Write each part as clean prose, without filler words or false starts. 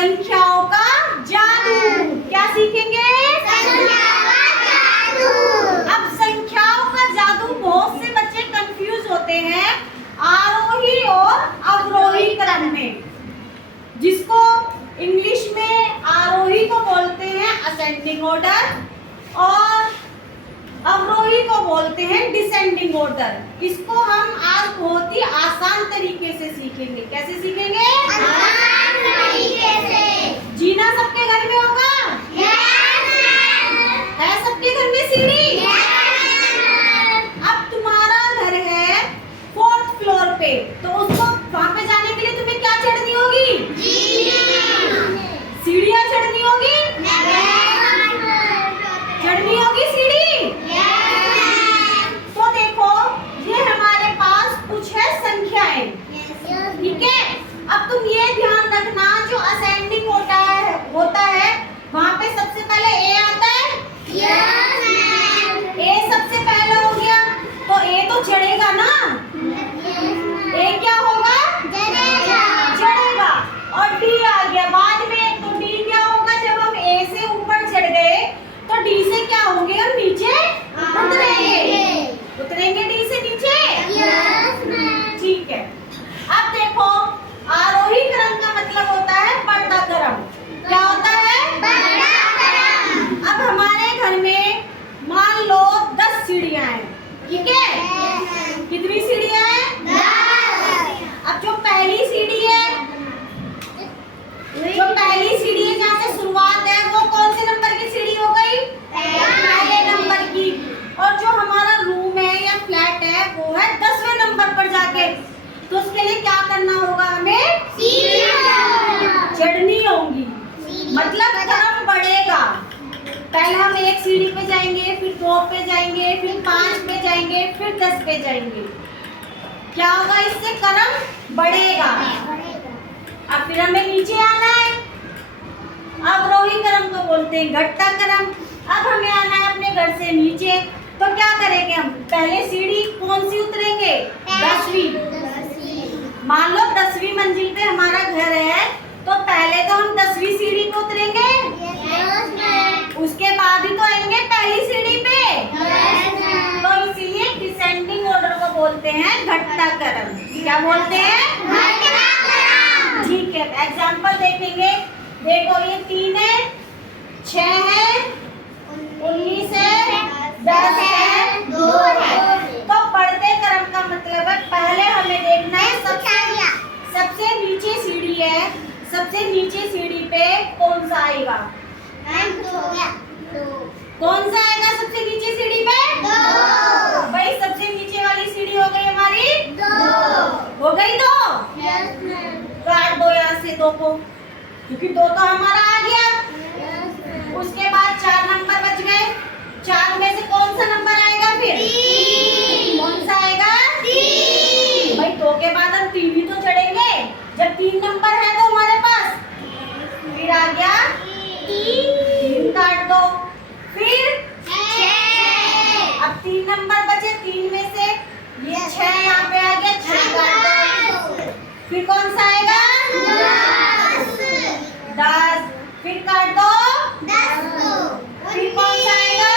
संख्याओं का जादू। क्या सीखेंगे? संख्याओं का जादू। अब संख्याओं का जादू, बहुत से बच्चे कंफ्यूज होते हैं आरोही और अवरोही क्रम में, जिसको इंग्लिश में आरोही को बोलते हैं असेंडिंग ऑर्डर और अवरोही को बोलते हैं डिसेंडिंग ऑर्डर। इसको हम आज बहुत ही आसान तरीके से सीखेंगे। कैसे सीखेंगे? आसान तरीके से। जीना सबके घर में होगा? है सबके घर में सीढ़ी? अब तुम्हारा घर है 4th फ्लोर पे, तो उसको वहां पे जाने के लिए तुम्हें क्या चढ़नी होगी? सीढ़ियाँ चढ़नी होगी? चढ़नी होगी सीढ़ी? तो देखो, ये हमारे पास कुछ है संख्याएं, ठीक है। अब तुम ये ध्यान रखना, जो असेंडिंग होता है वहाँ पे सबसे पहले ए आता है। ए सबसे पहले हो गया, तो ए तो चढ़ेगा ना। ए क्या होगा? चढ़ेगा। और डी आ गया बाद में, तो डी क्या होगा? जब हम ए से ऊपर चढ़ गए तो डी से क्या होंगे? हम नीचे उतरेंगे डी से नीचे। ठीक है। अब देखो, आरोही क्रम का मतलब होता है बढ़ता क्रम। क्या होता है? अब हमारे घर में मान लो 10 सीढ़ियां हैं, ठीक है। कितनी सीढ़ियां हैं? अब जो पहली सीढ़ी है, जहाँ से शुरुआत है, वो कौन से नंबर की सीढ़ी हो गई? पहले नंबर की। और जो हमारा रूम है या फ्लैट है, वो है 10वें नंबर पर जाके। तो उसके लिए क्या करना होगा? हमें चढ़नी होगी, मतलब क्रम बढ़ेगा। पहले हम 1 सीढ़ी पे जाएंगे, फिर 2 पे जाएंगे, फिर 5 पे जाएंगे, फिर 10 पे जाएंगे। क्या होगा? इससे क्रम बढ़ेगा। अब फिर हमें नीचे आना है, अवरोही क्रम को बोलते हैं घटता क्रम। अब हमें आना है अपने घर से नीचे, तो क्या करेंगे? हम पहले सीढ़ी कौन सी उतरेंगे? 10वीं। मान लो 10वीं मंजिल पे हमारा घर है, तो पहले तो हम 10वीं सीढ़ी पे उतरेंगे, उसके बाद ही तो आएंगे पहली सीढ़ी पे। तो इसीलिए डिसेंडिंग ऑर्डर को बोलते हैं घटता क्रम। क्या बोलते हैं? ठीक है, एग्जाम्पल देखेंगे। देखो, ये 3 है, 6 है, 19 है, 10 है, 2 है। तो बढ़ते क्रम का मतलब है पहले हमें देखना है सबसे नीचे सीढ़ी है, सबसे नीचे सीढ़ी पे कौन सा आएगा? कौन सा आएगा सबसे नीचे सीढ़ी पे? 2। भाई सबसे नीचे वाली सीढ़ी हो गई हमारी 2। हो गई 2? काट दो यहाँ से 2 को, क्योंकि 2 तो हमारा आ गया। उसके बाद 4 नंबर बच गए। 4 में से कौन सा नंबर आएगा फिर? 3। कौन सा आएगा? 3। भाई 2 के बाद हम 3 ही तो चढ़ेंगे, जब 3 नंबर है तो हमारे पास। फिर आ गया 3, काट दो। फिर 6। अब 3 नंबर बचे, 3 में से ये 6 यहाँ पे आ गया, 6 काट दो। फिर कौन सा आएगा? 10। फिर काट दो। फिर कौन सा आएगा?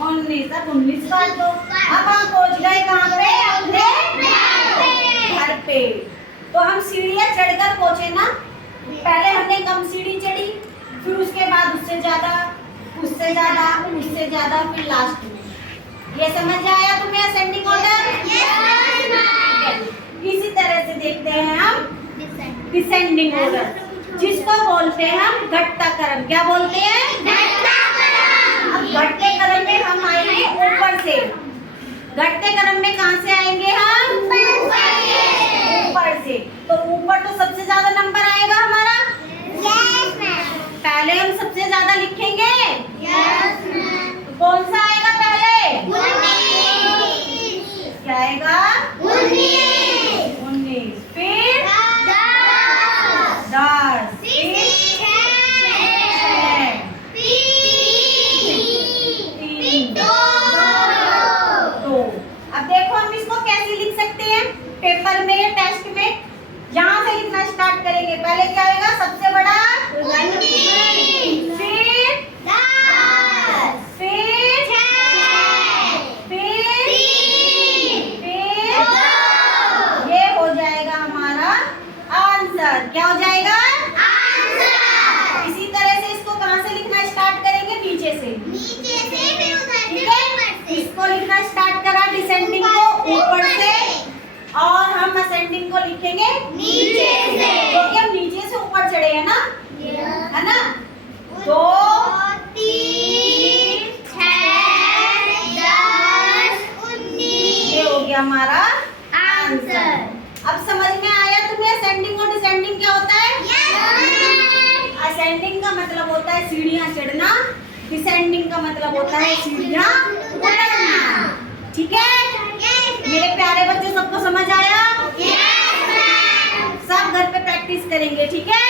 19। अब 19 काट दो। अब हम पहुंच गए कहाँ पे? अपने घर पे। तो हम सीढ़ियाँ चढ़कर पहुंचे ना। पहले हमने कम सीढ़ी चढ़ी, फिर उसके बाद उससे ज्यादा, उससे ज्यादा, उससे ज्यादा, फिर लास्ट में। ये समझ आया तुम्हें असेंडिंग ऑर्डर? इसी तरह से देखते हैं हम डिसेंडिंग ऑर्डर, जिसको बोलते हैं हम घटता क्रम। क्या बोलते हैं? अब घटते क्रम में हम आएंगे ऊपर से। घटते क्रम में कहाँ से आएंगे हम? ऊपर से। तो ऊपर तो सबसे ज्यादा नंबर आएगा हमारा। पहले हम सबसे ज्यादा लिखेंगे। तो कौन सा आएगा पहले? 19। क्या आएगा? 19। फिर 10। फिर 3, 2। अब देखो हम इसको कैसे लिख सकते हैं पेपर में या टेस्ट में। यहाँ से लिखना स्टार्ट करेंगे। पहले क्या आएगा? सबसे बड़ा, 19, फिर 10, फिर 6, फिर 3, फिर 2, ये हो जाएगा हमारा आंसर। क्या हो जाएगा? आंसर। इसी तरह से इसको कहाँ से लिखना स्टार्ट करेंगे? नीचे से। नीचे से फिर उधर से ठीक है, ऊपर से। इसको लिखना स्टार्ट करा डिसेंडिंग को ऊपर से, और हम असेंडिंग को लिखेंगे नीचे से। क्योंकि हम नीचे से ऊपर चढ़े हैं ना, है ना। 2, 3, 6, 10, 19 ये हो गया हमारा आंसर। अब समझ में आया तुम्हें असेंडिंग और डिसेंडिंग क्या होता है? असेंडिंग का मतलब होता है सीढ़ियाँ चढ़ना, डिसेंडिंग का मतलब होता है सीढ़ियाँ उतरना। ठीक है मेरे प्यारे बच्चों, सबको समझ आया? सब घर पे प्रैक्टिस करेंगे, ठीक है।